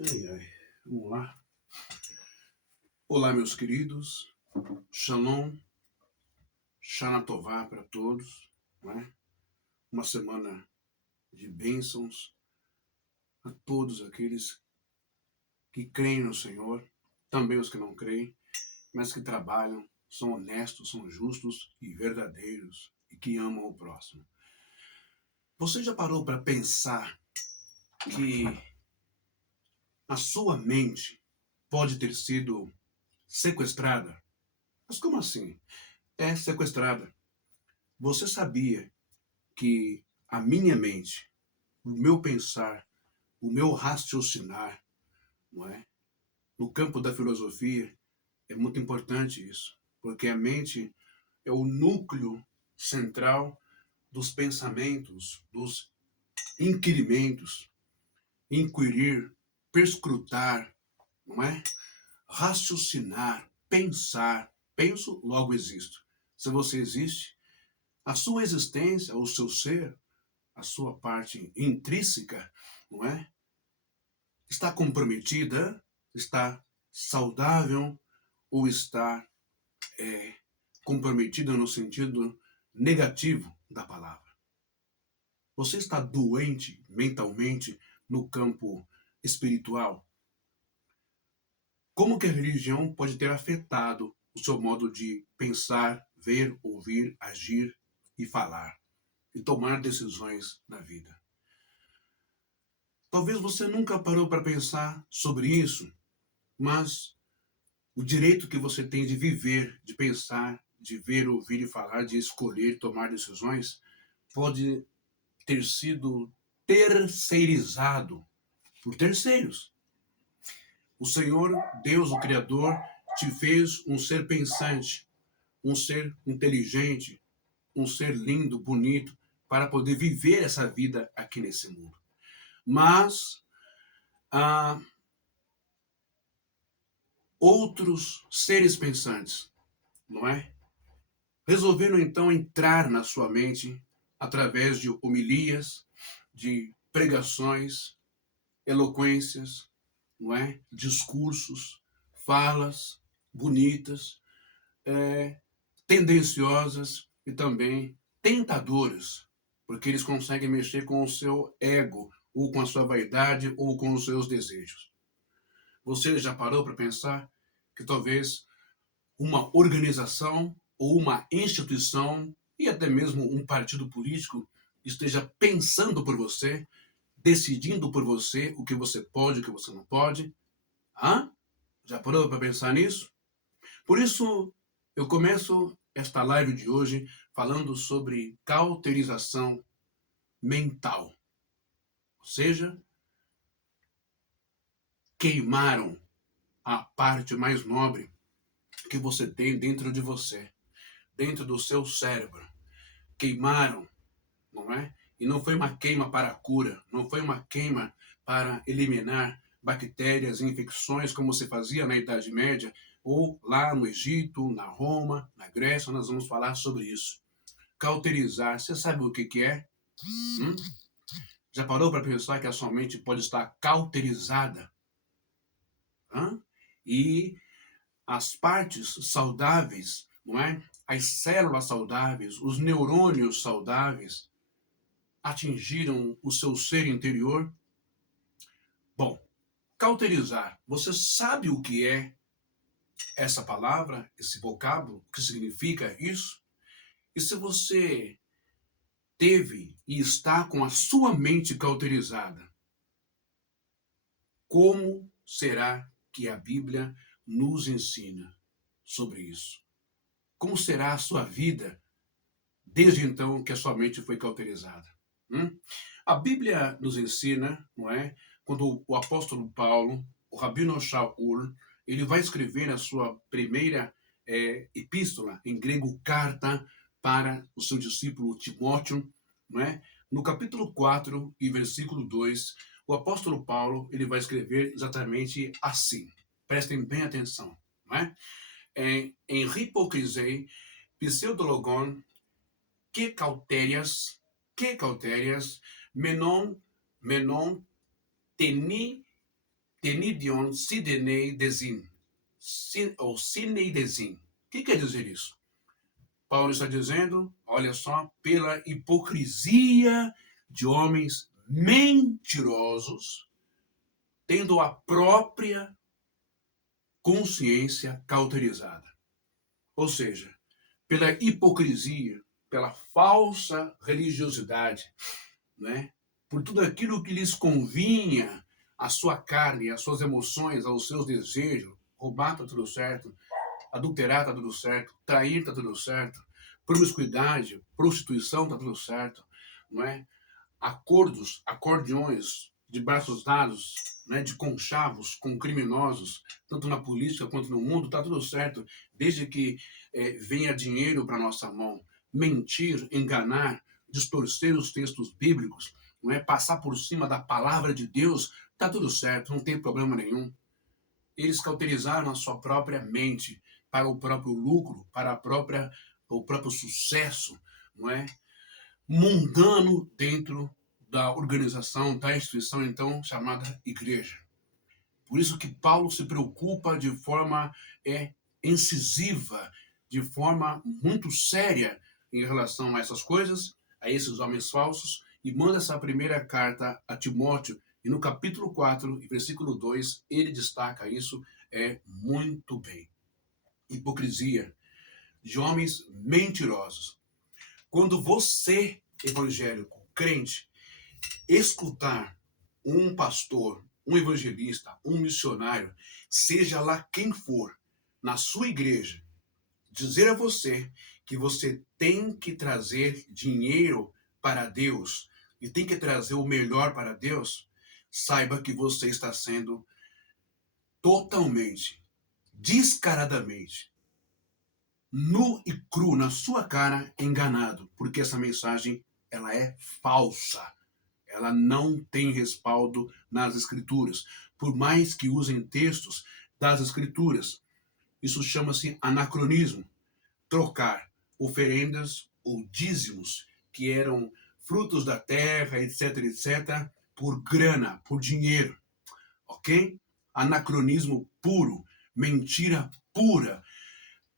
Ai, ai. Vamos lá. Olá, meus queridos. Shalom, Shana Tová para todos. Não é? Uma semana de bênçãos a todos aqueles que creem no Senhor, também os que não creem, mas que trabalham, são honestos, são justos e verdadeiros e que amam o próximo. Você já parou para pensar que a sua mente pode ter sido sequestrada? Mas como assim? É sequestrada. Você sabia que a minha mente, o meu pensar, o meu raciocinar, não é? No campo da filosofia, é muito importante isso, porque a mente é o núcleo central dos pensamentos, dos inquirimentos, inquirir, perscrutar, não é? Raciocinar, pensar. Penso, logo existo. Se você existe, a sua existência, o seu ser, a sua parte intrínseca, não é? Está comprometida, está saudável ou está comprometida no sentido negativo da palavra. Você está doente mentalmente no campo espiritual? Como que a religião pode ter afetado o seu modo de pensar, ver, ouvir, agir e falar e tomar decisões na vida? Talvez você nunca parou para pensar sobre isso, mas o direito que você tem de viver, de pensar, de ver, ouvir e falar, de escolher, tomar decisões, pode ter sido terceirizado por terceiros. O Senhor, Deus, o Criador, te fez um ser pensante, um ser inteligente, um ser lindo, bonito, para poder viver essa vida aqui nesse mundo. Mas outros seres pensantes, não é? Resolveram então entrar na sua mente através de homilias, de pregações, eloquências, não é? Discursos, falas bonitas, tendenciosas e também tentadoras, porque eles conseguem mexer com o seu ego, ou com a sua vaidade, ou com os seus desejos. Você já parou para pensar que talvez uma organização ou uma instituição e até mesmo um partido político esteja pensando por você, decidindo por você o que você pode e o que você não pode? Hã? Já parou para pensar nisso? Por isso, eu começo esta live de hoje falando sobre cauterização mental. Ou seja, queimaram a parte mais nobre que você tem dentro de você, dentro do seu cérebro. Queimaram, não é? E não foi uma queima para a cura, não foi uma queima para eliminar bactérias e infecções como se fazia na Idade Média, ou lá no Egito, na Roma, na Grécia, nós vamos falar sobre isso. Cauterizar, você sabe o que é? Hum? Já parou para pensar que a sua mente pode estar cauterizada? Hã? E as partes saudáveis, não é? As células saudáveis, os neurônios saudáveis, atingiram o seu ser interior? Bom, cauterizar, você sabe o que é essa palavra, esse vocábulo, o que significa isso? E se você teve e está com a sua mente cauterizada, como será que a Bíblia nos ensina sobre isso? Como será a sua vida desde então que a sua mente foi cauterizada? A Bíblia nos ensina, não é? Quando o apóstolo Paulo, o Rabino Shaul, ele vai escrever a sua primeira epístola, em grego, carta, para o seu discípulo Timóteo, não é? No capítulo 4 e versículo 2, o apóstolo Paulo ele vai escrever exatamente assim. Prestem bem atenção. Não é? Em hipocrisei, pseudologon, que cautérias, menon teni tenidion sidenei desin, ou sinei desin. O que quer dizer isso? Paulo está dizendo, olha só, pela hipocrisia de homens mentirosos, tendo a própria consciência cauterizada. Ou seja, pela hipocrisia, pela falsa religiosidade, né? Por tudo aquilo que lhes convinha à sua carne, às suas emoções, aos seus desejos. Roubar tá tudo certo, adulterar tá tudo certo, trair tá tudo certo, promiscuidade, prostituição tá tudo certo, não é? Acordos, acordeões de braços dados, né, de conchavos com criminosos, tanto na política quanto no mundo, tá tudo certo, desde que venha dinheiro para nossa mão. Mentir, enganar, distorcer os textos bíblicos, não é? Passar por cima da palavra de Deus, tá tudo certo, não tem problema nenhum. Eles cauterizaram a sua própria mente para o próprio lucro, para o próprio sucesso, não é? Mundano dentro da organização, da instituição então chamada igreja. Por isso que Paulo se preocupa de forma incisiva, de forma muito séria em relação a essas coisas, a esses homens falsos, e manda essa primeira carta a Timóteo. E no capítulo 4, versículo 2, ele destaca isso muito bem. Hipocrisia de homens mentirosos. Quando você, evangélico, crente, escutar um pastor, um evangelista, um missionário, seja lá quem for, na sua igreja, dizer a você que você tem que trazer dinheiro para Deus e tem que trazer o melhor para Deus, saiba que você está sendo totalmente, descaradamente, nu e cru na sua cara, enganado, porque essa mensagem ela é falsa. Ela não tem respaldo nas escrituras, por mais que usem textos das escrituras. Isso chama-se anacronismo. Trocar oferendas ou dízimos, que eram frutos da terra, etc, etc, por grana, por dinheiro. Ok? Anacronismo puro, mentira pura,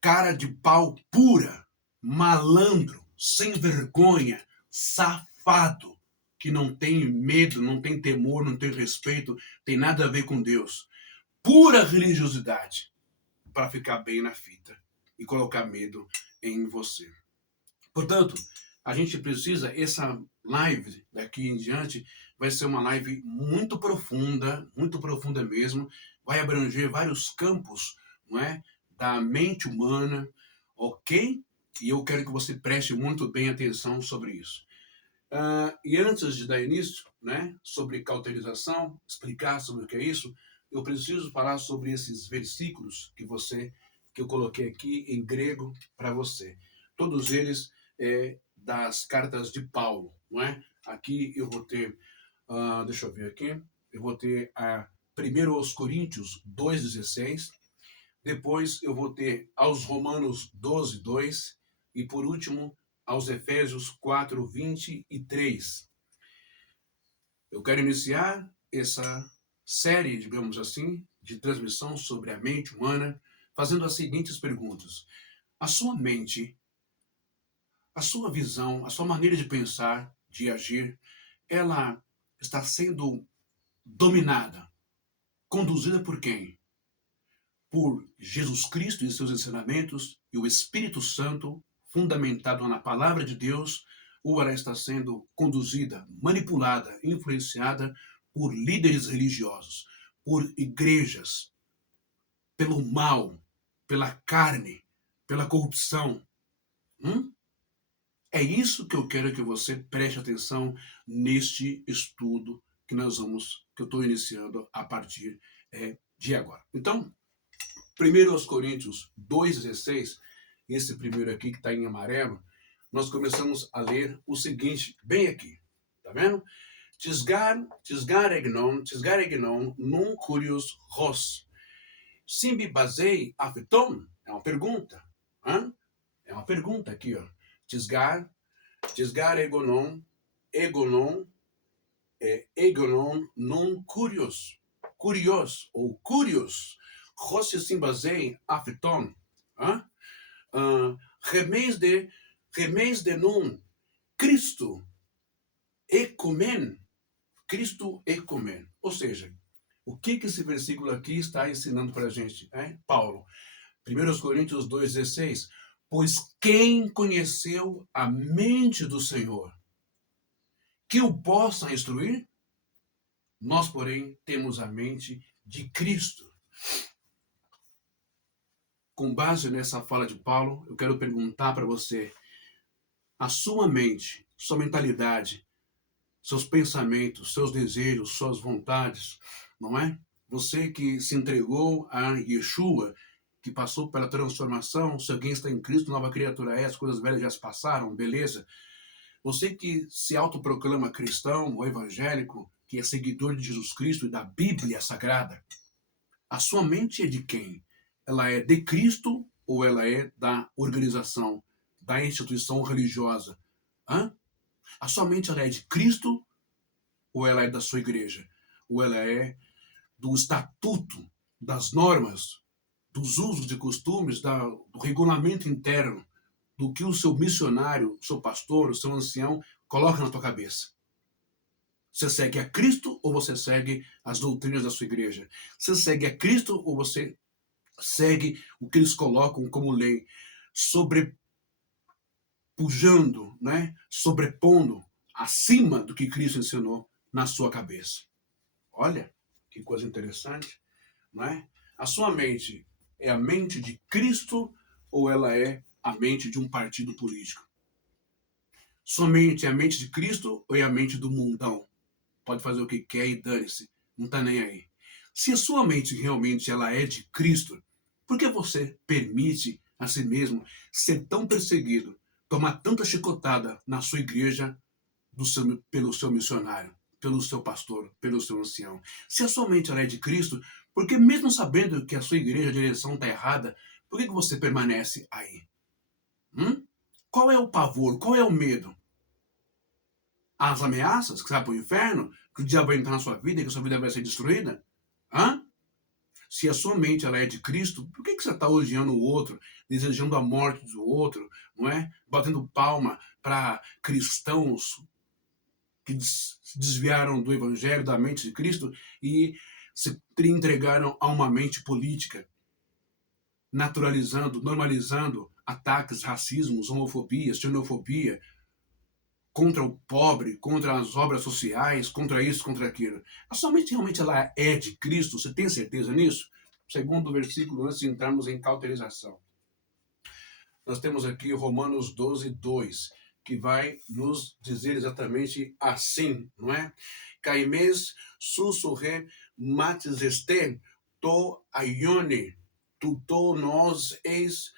cara de pau pura, malandro, sem vergonha, safado, que não tem medo, não tem temor, não tem respeito, tem nada a ver com Deus. Pura religiosidade para ficar bem na fita e colocar medo em você. Portanto, a gente precisa, essa live daqui em diante vai ser uma live muito profunda mesmo, vai abranger vários campos, não é, da mente humana, ok? E eu quero que você preste muito bem atenção sobre isso. E antes de dar início, né, sobre cauterização, explicar sobre o que é isso, eu preciso falar sobre esses versículos que eu coloquei aqui em grego para você. Todos eles das cartas de Paulo, não é? Aqui eu vou ter, deixa eu ver aqui, eu vou ter a 1 aos Coríntios 2,16, depois eu vou ter aos Romanos 12:2 e por último aos Efésios 4:23. Eu quero iniciar essa série, digamos assim, de transmissão sobre a mente humana, fazendo as seguintes perguntas. A sua mente, a sua visão, a sua maneira de pensar, de agir, ela está sendo dominada, conduzida por quem? Por Jesus Cristo e seus ensinamentos e o Espírito Santo, fundamentado na palavra de Deus, ou ela está sendo conduzida, manipulada, influenciada por líderes religiosos, por igrejas, pelo mal, pela carne, pela corrupção. É isso que eu quero que você preste atenção neste estudo que eu estou iniciando a partir de agora. Então, 1 aos Coríntios 2,16, esse primeiro aqui que está em amarelo, nós começamos a ler o seguinte, bem aqui, tá vendo? Tisgaregnon, non curios ros. Simbi basei afeton, é uma pergunta, hein? É uma pergunta aqui, ó. Tisgar egonon, egonon non curios. curios, ou curios, José Simbazei, Afton, reméis de num, Cristo, Cristo ecumen. Ou seja, o que esse versículo aqui está ensinando para a gente? Paulo, 1 Coríntios 2,16, pois quem conheceu a mente do Senhor, que o possa instruir? Nós, porém, temos a mente de Cristo. Com base nessa fala de Paulo, eu quero perguntar para você, a sua mente, sua mentalidade, seus pensamentos, seus desejos, suas vontades, não é? Você que se entregou a Yeshua, que passou pela transformação, se alguém está em Cristo, nova criatura é, as coisas velhas já se passaram, beleza? Você que se autoproclama cristão ou evangélico, que é seguidor de Jesus Cristo e da Bíblia Sagrada, a sua mente é de quem? Ela é de Cristo ou ela é da organização, da instituição religiosa? A sua mente ela é de Cristo ou ela é da sua igreja? Ou ela é do estatuto, das normas, dos usos e costumes, do regulamento interno, do que o seu missionário, o seu pastor, o seu ancião coloca na tua cabeça? Você segue a Cristo ou você segue as doutrinas da sua igreja? Você segue a Cristo ou você segue o que eles colocam como lei, sobrepujando, né? Sobrepondo acima do que Cristo ensinou na sua cabeça? Olha, que coisa interessante, não é? A sua mente é a mente de Cristo ou ela é a mente de um partido político? Sua mente é a mente de Cristo ou é a mente do mundão? Pode fazer o que quer e dane-se, não está nem aí. Se a sua mente realmente ela é de Cristo, por que você permite a si mesmo ser tão perseguido, tomar tanta chicotada na sua igreja pelo seu missionário, pelo seu pastor, pelo seu ancião? Se a sua mente ela é de Cristo, por que mesmo sabendo que a sua igreja, a direção está errada, por que você permanece aí? Qual é o pavor? Qual é o medo? As ameaças, que você vai para o inferno, que o diabo vai entrar na sua vida e que a sua vida vai ser destruída? Se a sua mente ela é de Cristo, por que você está odiando o outro, desejando a morte do outro, não é? Batendo palma para cristãos que se desviaram do evangelho, da mente de Cristo e se entregaram a uma mente política, naturalizando, normalizando ataques, racismos, homofobia, xenofobia, contra o pobre, contra as obras sociais, contra isso, contra aquilo. A sua mente realmente ela é de Cristo? Você tem certeza nisso? Segundo o versículo, antes de entrarmos em cauterização. Nós temos aqui Romanos 12:2, que vai nos dizer exatamente assim, não é? Caimes sussurre matis este to aione, tu to nos eis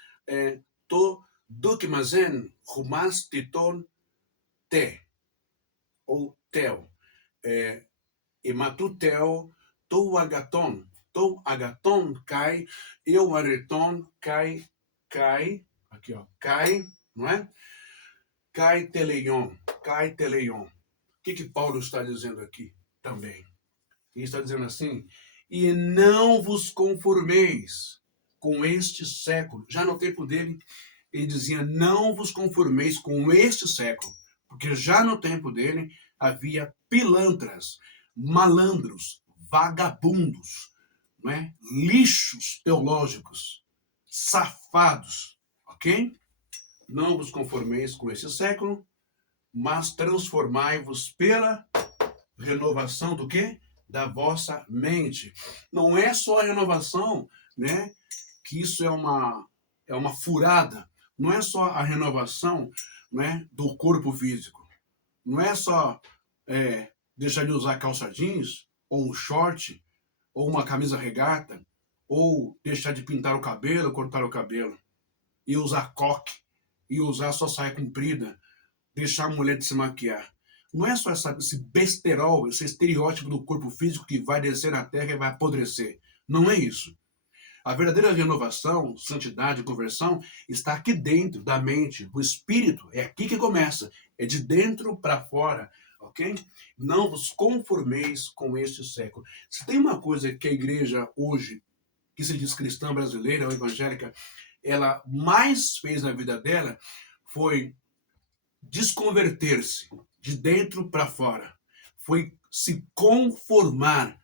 to dogmazen humas titon te, ou teo, e matuteo tou agaton kai, eu areton kai, aqui ó, kai, não é? Kai teleion. O que Paulo está dizendo aqui também? Ele está dizendo assim, e não vos conformeis com este século. Já no tempo dele, ele dizia, não vos conformeis com este século, porque já no tempo dele havia pilantras, malandros, vagabundos, não é? Lixos teológicos, safados, ok? Não vos conformeis com este século, mas transformai-vos pela renovação do quê? Da vossa mente. Não é só a renovação, né? Que isso é uma furada. Não é só a renovação, né, do corpo físico. Não é só deixar de usar calça jeans, ou um short, ou uma camisa regata, ou deixar de pintar o cabelo, cortar o cabelo, e usar coque, e usar só saia comprida, deixar a mulher de se maquiar. Não é só esse besterol, esse estereótipo do corpo físico que vai descer na terra e vai apodrecer. Não é isso. A verdadeira renovação, santidade, conversão, está aqui dentro da mente, do espírito. É aqui que começa. É de dentro para fora. ok? Não vos conformeis com este século. Se tem uma coisa que a igreja hoje, que se diz cristã brasileira ou evangélica, ela mais fez na vida dela, foi desconverter-se de dentro para fora. Foi se conformar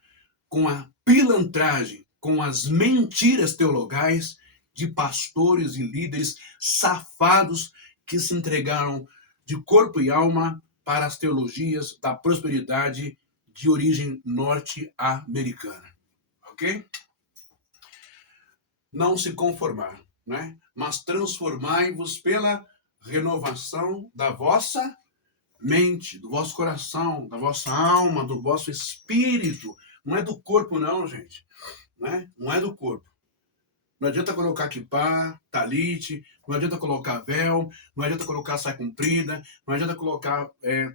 com a pilantragem, com as mentiras teologais de pastores e líderes safados que se entregaram de corpo e alma para as teologias da prosperidade de origem norte-americana. Ok? Não se conformar, né? Mas transformai-vos pela renovação da vossa mente, do vosso coração, da vossa alma, do vosso espírito. Não é do corpo, não, gente. Né? Não é do corpo. Não adianta colocar kippah, talite, não adianta colocar véu, não adianta colocar saia comprida, não adianta colocar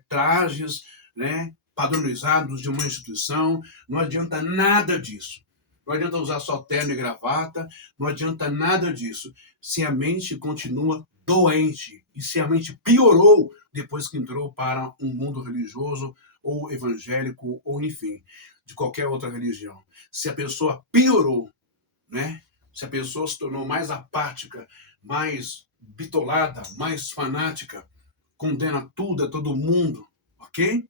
trajes, né, padronizados de uma instituição, não adianta nada disso. Não adianta usar só terno e gravata, não adianta nada disso. Se a mente continua doente e se a mente piorou depois que entrou para um mundo religioso ou evangélico ou enfim, de qualquer outra religião. Se a pessoa piorou, né? Se a pessoa se tornou mais apática, mais bitolada, mais fanática, condena tudo a todo mundo, ok?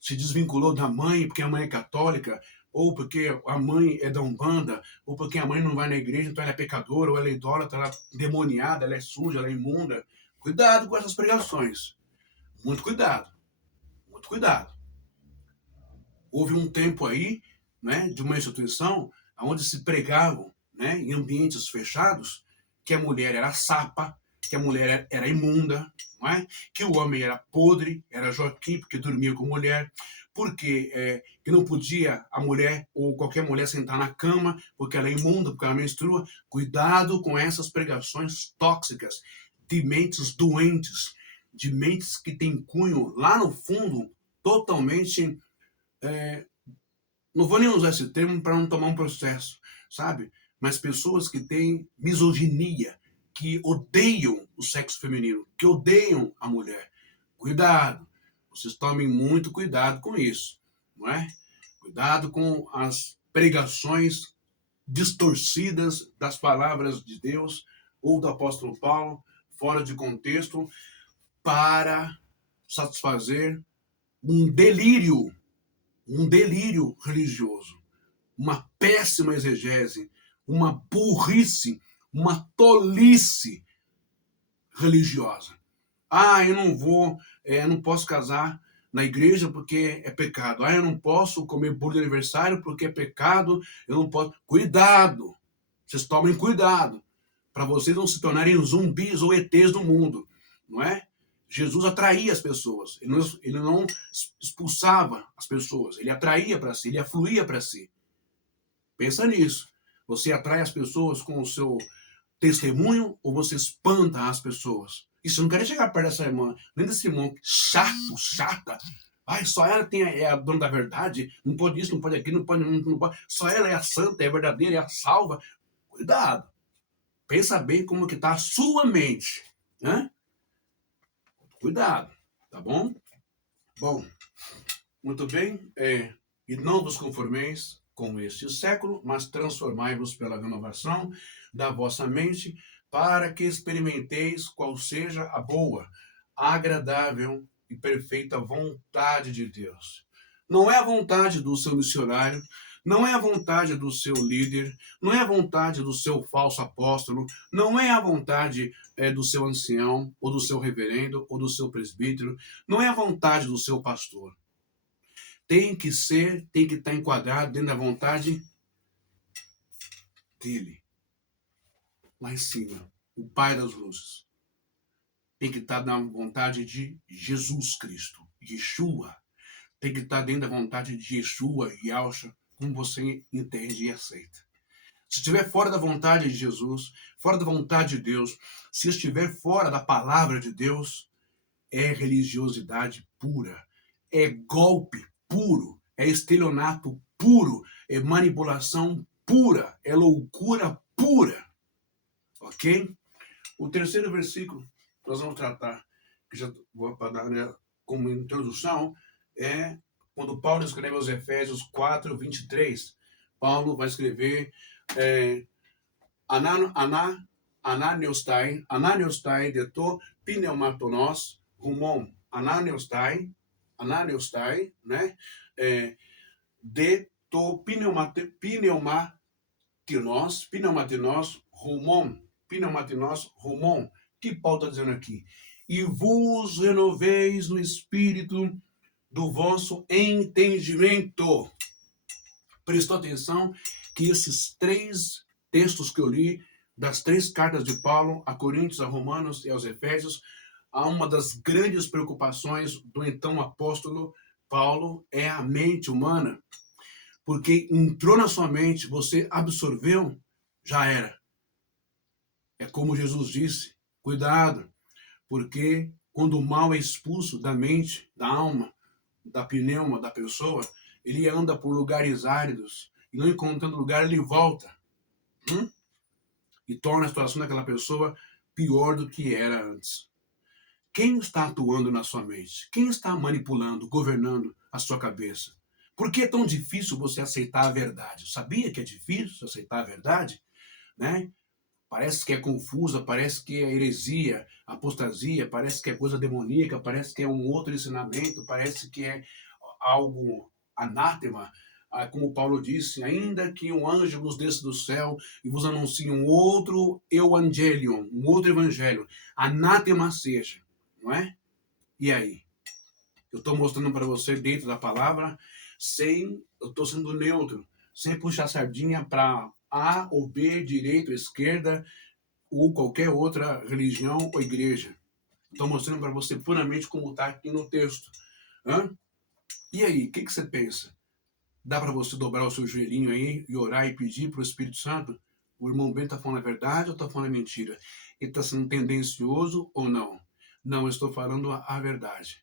Se desvinculou da mãe porque a mãe é católica, ou porque a mãe é da Umbanda, ou porque a mãe não vai na igreja, então ela é pecadora, ou ela é idólatra, ela é demoniada, ela é suja, ela é imunda. Cuidado com essas pregações. Muito cuidado. Muito cuidado. Houve um tempo aí, né, de uma instituição onde se pregavam, né, em ambientes fechados, que a mulher era sapa, que a mulher era imunda, não é? Que o homem era podre, era Joaquim, porque dormia com mulher, porque que não podia a mulher ou qualquer mulher sentar na cama, porque ela é imunda, porque ela menstrua. Cuidado com essas pregações tóxicas, de mentes doentes, de mentes que têm cunho lá no fundo totalmente não vou nem usar esse termo para não tomar um processo, sabe? Mas pessoas que têm misoginia, que odeiam o sexo feminino, que odeiam a mulher. Cuidado, vocês tomem muito cuidado com isso, não é? Cuidado com as pregações distorcidas das palavras de Deus ou do apóstolo Paulo, fora de contexto, para satisfazer um delírio religioso, uma péssima exegese, uma burrice, uma tolice religiosa. Eu não vou, não posso casar na igreja porque é pecado. Eu não posso comer bolo de aniversário porque é pecado. Eu não posso. Cuidado! Vocês tomem cuidado para vocês não se tornarem zumbis ou ETs do mundo, não é? Jesus atraía as pessoas, ele não expulsava as pessoas, ele atraía para si, ele afluía para si. Pensa nisso. Você atrai as pessoas com o seu testemunho ou você espanta as pessoas? Isso, eu não quero chegar perto dessa irmã, nem desse irmão chata. Só ela é a dona da verdade, não pode isso, não pode aquilo, não pode. Só ela é a santa, é a verdadeira, é a salva. Cuidado. Pensa bem como que está a sua mente, né? Cuidado, tá bom? Bom, muito bem. E não vos conformeis com este século, mas transformai-vos pela renovação da vossa mente, para que experimenteis qual seja a boa, agradável e perfeita vontade de Deus. Não é a vontade do seu missionário, não é a vontade do seu líder, não é a vontade do seu falso apóstolo, não é a vontade do seu ancião, ou do seu reverendo, ou do seu presbítero, não é a vontade do seu pastor. Tem que estar enquadrado dentro da vontade dele. Lá em cima, o Pai das luzes. Tem que estar na vontade de Jesus Cristo, Yeshua. Tem que estar dentro da vontade de Yeshua, Yahshua, como você entende e aceita. Se estiver fora da vontade de Jesus, fora da vontade de Deus, se estiver fora da palavra de Deus, é religiosidade pura, é golpe puro, é estelionato puro, é manipulação pura, é loucura pura. Ok? O terceiro versículo nós vamos tratar, que já vou dar como introdução, é quando Paulo escreve aos Efésios 4:23. Paulo vai escrever ananiostai de to pneumatonos rumon, ananiostai, né? De to pneumatinos rumon. Que Paulo está dizendo aqui? E vos renoveis no espírito do vosso entendimento. Prestou atenção que esses 3 textos que eu li, das 3 cartas de Paulo, a Coríntios, a Romanos e aos Efésios, há uma das grandes preocupações do então apóstolo Paulo é a mente humana. Porque entrou na sua mente, você absorveu, já era. É como Jesus disse, cuidado, porque quando o mal é expulso da mente, da alma, da pneuma da pessoa, ele anda por lugares áridos e não encontrando lugar, ele volta. E torna a situação daquela pessoa pior do que era antes. Quem está atuando na sua mente? Quem está manipulando, governando a sua cabeça? Por que é tão difícil você aceitar a verdade? Sabia que é difícil aceitar a verdade? Né? Parece que é confusa, parece que é heresia, apostasia, parece que é coisa demoníaca, parece que é um outro ensinamento, parece que é algo anátema. Como Paulo disse, ainda que um anjo vos desça do céu e vos anuncie um outro evangelion, um outro evangelho, anátema seja, não é? E aí? Eu estou mostrando para você dentro da palavra, eu estou sendo neutro, sem puxar sardinha para A ou B, direita ou esquerda, ou qualquer outra religião ou igreja. Estou mostrando para você puramente como está aqui no texto. E aí, o que você pensa? Dá para você dobrar o seu joelhinho aí e orar e pedir para o Espírito Santo? O irmão Ben está falando a verdade ou está falando a mentira? Ele está sendo tendencioso ou não? Não, eu estou falando a verdade.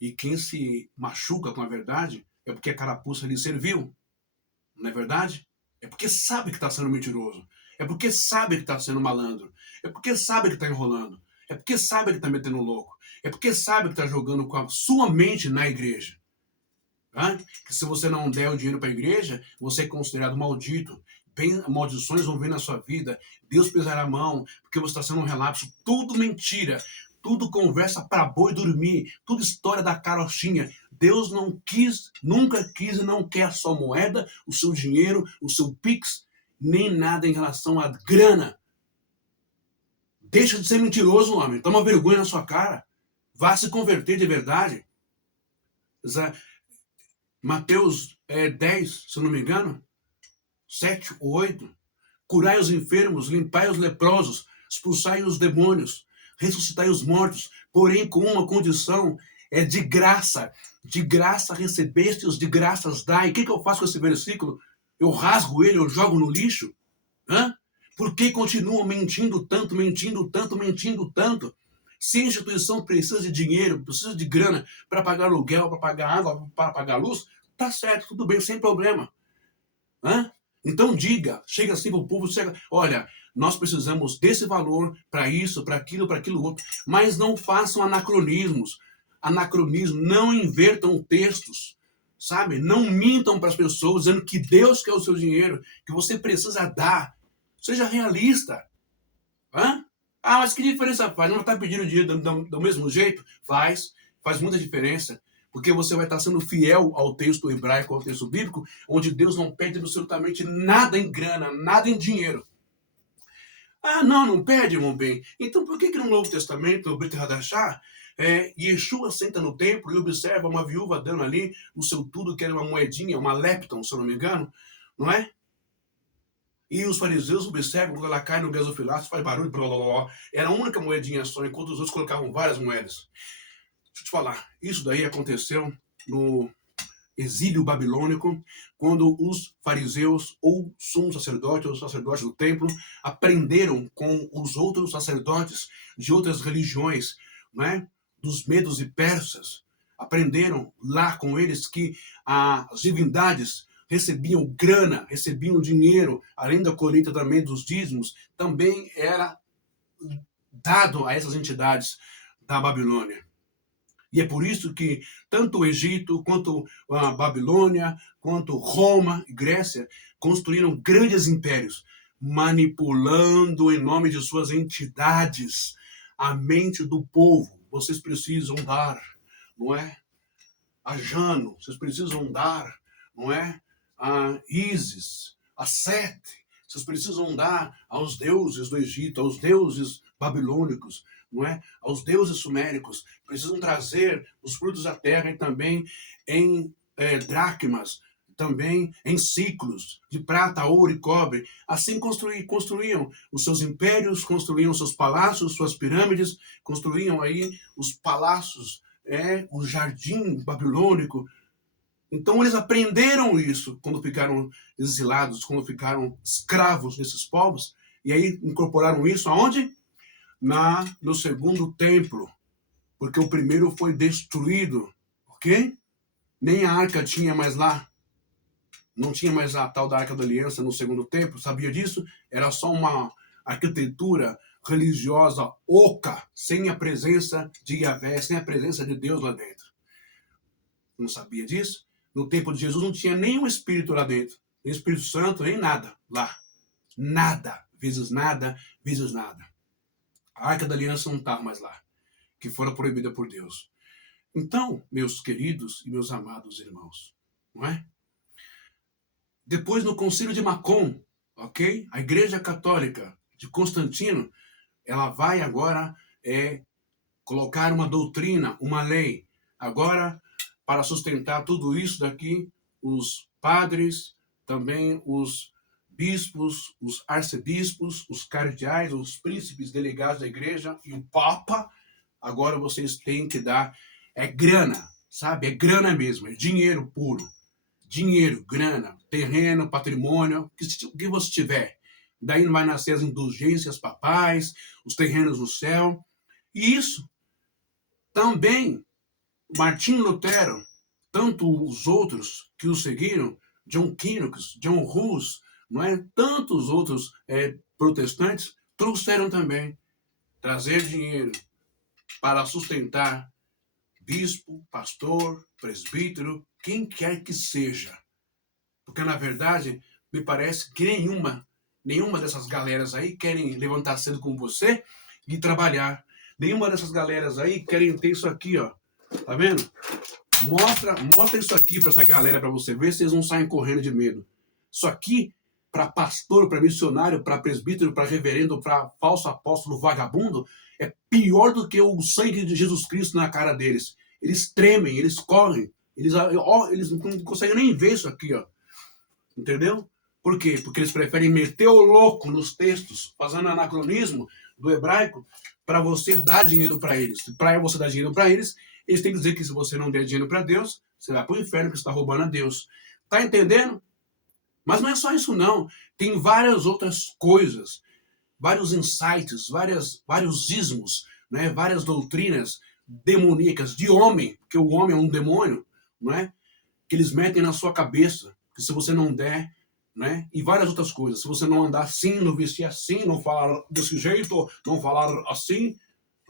E quem se machuca com a verdade é porque a carapuça lhe serviu. Não é verdade? É porque sabe que está sendo mentiroso. É porque sabe que está sendo malandro. É porque sabe que está enrolando. É porque sabe que está metendo louco. É porque sabe que está jogando com a sua mente na igreja. Que se você não der o dinheiro para a igreja, você é considerado maldito. Maldições vão vir na sua vida. Deus pesará a mão, porque você está sendo um relapso. Tudo mentira. Tudo conversa para boi dormir. Tudo história da carochinha. Deus não quis, nunca quis e não quer a sua moeda, o seu dinheiro, o seu pix, nem nada em relação à grana. Deixa de ser mentiroso, homem. Toma vergonha na sua cara. Vá se converter de verdade. Mateus 10, se não me engano, 7 ou 8. Curai os enfermos, limpai os leprosos, expulsai os demônios, ressuscitai os mortos, porém com uma condição, é de graça recebestes, de graças dai. O que eu faço com esse versículo? Eu rasgo ele, eu jogo no lixo? Por que continuam mentindo tanto, mentindo tanto, mentindo tanto? Se a instituição precisa de dinheiro, precisa de grana para pagar aluguel, para pagar água, para pagar luz, tá certo, tudo bem, sem problema. Então diga, chega assim para o povo, olha, nós precisamos desse valor para isso, para aquilo outro, mas não façam anacronismos. Não invertam textos, sabe? Não mintam para as pessoas dizendo que Deus quer o seu dinheiro, que você precisa dar. Seja realista. Mas que diferença faz? Não está pedindo dinheiro do mesmo jeito? Faz muita diferença. Porque você vai estar sendo fiel ao texto hebraico, ao texto bíblico, onde Deus não pede absolutamente nada em grana, nada em dinheiro. Não pede, irmão bem. Então por que no Novo Testamento, o Brit Hadashah, Yeshua senta no templo e observa uma viúva dando ali o seu tudo, que era uma moedinha, uma lepton, se eu não me engano, não é? E os fariseus observam quando ela cai no gasofilaço, faz barulho, blá, blá, blá. Era a única moedinha só, enquanto os outros colocavam várias moedas. Deixa eu te falar, isso daí aconteceu no exílio babilônico, quando os fariseus, ou sumos sacerdotes, ou sacerdotes do templo, aprenderam com os outros sacerdotes de outras religiões, né, dos medos e persas, aprenderam lá com eles que as divindades recebiam grana, recebiam dinheiro, além da colheita também dos dízimos, também era dado a essas entidades da Babilônia. E é por isso que tanto o Egito, quanto a Babilônia, quanto Roma e Grécia construíram grandes impérios, manipulando em nome de suas entidades a mente do povo. Vocês precisam dar, não é? A Jano, vocês precisam dar, não é? A Ísis, a Sete, vocês precisam dar aos deuses do Egito, aos deuses babilônicos, não é? Aos deuses suméricos, precisam trazer os frutos da terra e também em dracmas, também em ciclos de prata, ouro e cobre. Assim construíam os seus impérios, construíam seus palácios, suas pirâmides, construíam aí os palácios, o jardim babilônico. Então eles aprenderam isso quando ficaram exilados, quando ficaram escravos desses povos, e aí incorporaram isso aonde? No segundo templo, porque o primeiro foi destruído, ok? Nem a arca tinha mais lá. Não tinha mais a tal da Arca da Aliança no segundo templo, sabia disso? Era só uma arquitetura religiosa oca, sem a presença de Yahvé, sem a presença de Deus lá dentro. Não sabia disso? No tempo de Jesus não tinha nenhum Espírito lá dentro, nem Espírito Santo, nem nada lá. Nada, vezes nada, vezes nada. A Arca da Aliança não estava mais lá, que fora proibida por Deus. Então, meus queridos e meus amados irmãos, não é? Depois, no Concílio de Macon, ok? A Igreja Católica de Constantino, ela vai agora colocar uma doutrina, uma lei. Agora, para sustentar tudo isso daqui, os padres, também os bispos, os arcebispos, os cardeais, os príncipes delegados da igreja e o Papa, agora vocês têm que dar, grana, sabe? É grana mesmo, é dinheiro puro. Dinheiro, grana, terreno, patrimônio, o que você tiver. Daí vai nascer as indulgências papais, os terrenos no céu. E isso também, Martinho Lutero, tanto os outros que o seguiram, John Knox, John Hus, não é? Tantos outros protestantes trouxeram também trazer dinheiro para sustentar bispo, pastor, presbítero, quem quer que seja. Porque, na verdade, me parece que nenhuma dessas galeras aí querem levantar cedo com você e trabalhar. Nenhuma dessas galeras aí querem ter isso aqui, ó. Tá vendo? Mostra isso aqui para essa galera, para você ver se eles não saem correndo de medo. Isso aqui, para pastor, para missionário, para presbítero, para reverendo, para falso apóstolo, vagabundo, é pior do que o sangue de Jesus Cristo na cara deles. Eles tremem, eles correm, eles não conseguem nem ver isso aqui, ó. Entendeu? Por quê? Porque eles preferem meter o louco nos textos, fazendo anacronismo do hebraico, para você dar dinheiro para eles. Para você dar dinheiro para eles, eles têm que dizer que se você não der dinheiro para Deus, você vai para o inferno, que você está roubando a Deus. Tá entendendo? Mas não é só isso, não. Tem várias outras coisas, vários insights, vários ismos, né? Várias doutrinas demoníacas de homem, porque o homem é um demônio, não é? Que eles metem na sua cabeça, que se você não der, né? E várias outras coisas. Se você não andar assim, não vestir assim, não falar desse jeito, não falar assim,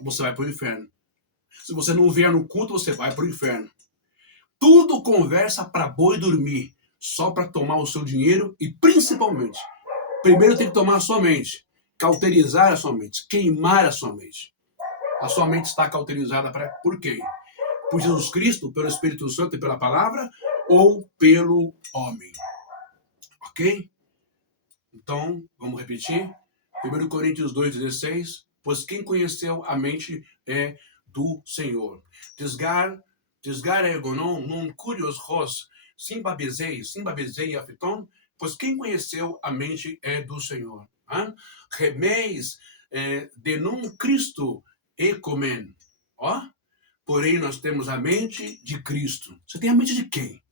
você vai para o inferno. Se você não vier no culto, você vai para o inferno. Tudo conversa para boi dormir, só para tomar o seu dinheiro e, principalmente, primeiro tem que tomar a sua mente, cauterizar a sua mente, queimar a sua mente. A sua mente está cauterizada por quem? Por Jesus Cristo, pelo Espírito Santo e pela palavra, ou pelo homem. Ok? Então, vamos repetir. 1 Coríntios 2,16. Pois quem conheceu a mente é do Senhor. Desgar ergonon non curios hos simbabezei afiton, pois quem conheceu a mente é do Senhor. Remeis de non Cristo ecomen. Ó, porém nós temos a mente de Cristo. Você tem a mente de quem?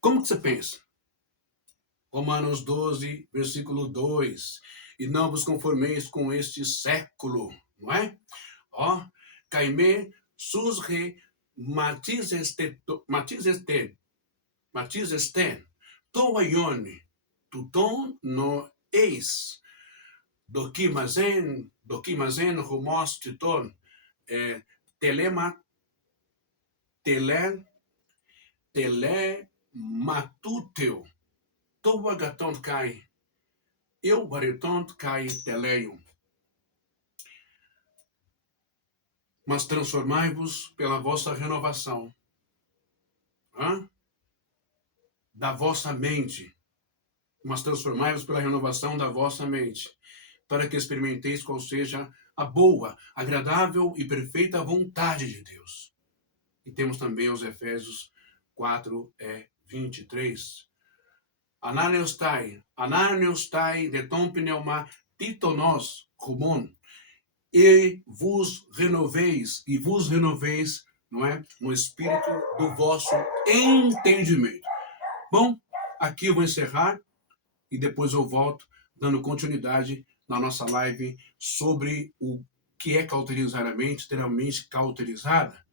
Como que você pensa? Romanos 12, versículo 2. E não vos conformeis com este século, não é? Ó, caime susre matiz este, toaione, tuton no eis, dokimazen, humos titon, telematuteu. Tobagatont kai. Eu baritont kai teleio. Mas transformai-vos pela vossa renovação, da vossa mente. Mas transformai-vos pela renovação da vossa mente, para que experimenteis qual seja a boa, agradável e perfeita vontade de Deus. E temos também os Efésios 4:23. Ananiostai de tom pneuma titonos rumon, e vos renoveis, não é? No espírito do vosso entendimento. Bom, aqui eu vou encerrar e depois eu volto dando continuidade na nossa live sobre o que é cauterizar a mente, literalmente cauterizada,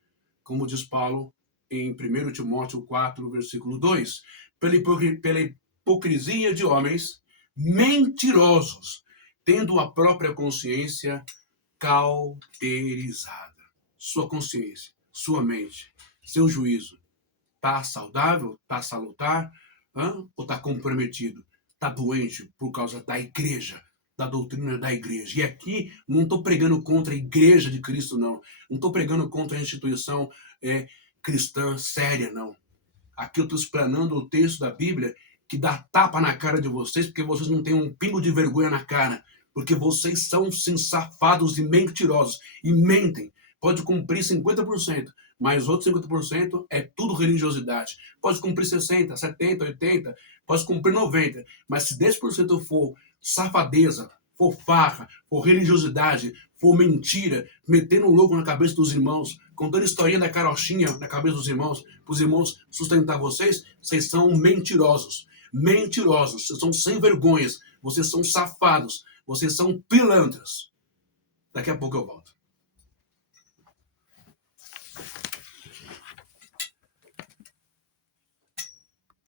como diz Paulo em 1 Timóteo 4, versículo 2, pela hipocrisia de homens mentirosos, tendo a própria consciência cauterizada. Sua consciência, sua mente, seu juízo, está saudável, está salutar, ou está comprometido? Está doente por causa da igreja, da doutrina da igreja. E aqui não estou pregando contra a igreja de Cristo, não. Não estou pregando contra a instituição cristã séria, não. Aqui eu estou explanando o texto da Bíblia que dá tapa na cara de vocês, porque vocês não têm um pingo de vergonha na cara, porque vocês são sim safados e mentirosos, e mentem. Pode cumprir 50%, mas outros 50% é tudo religiosidade. Pode cumprir 60%, 70%, 80%, pode cumprir 90%, mas se 10% for safadeza, for farra, for religiosidade, for mentira, metendo um louco na cabeça dos irmãos, contando historinha da carochinha na cabeça dos irmãos, para os irmãos sustentar vocês, vocês são mentirosos. Mentirosos, vocês são sem vergonhas, vocês são safados, vocês são pilantras. Daqui a pouco eu volto.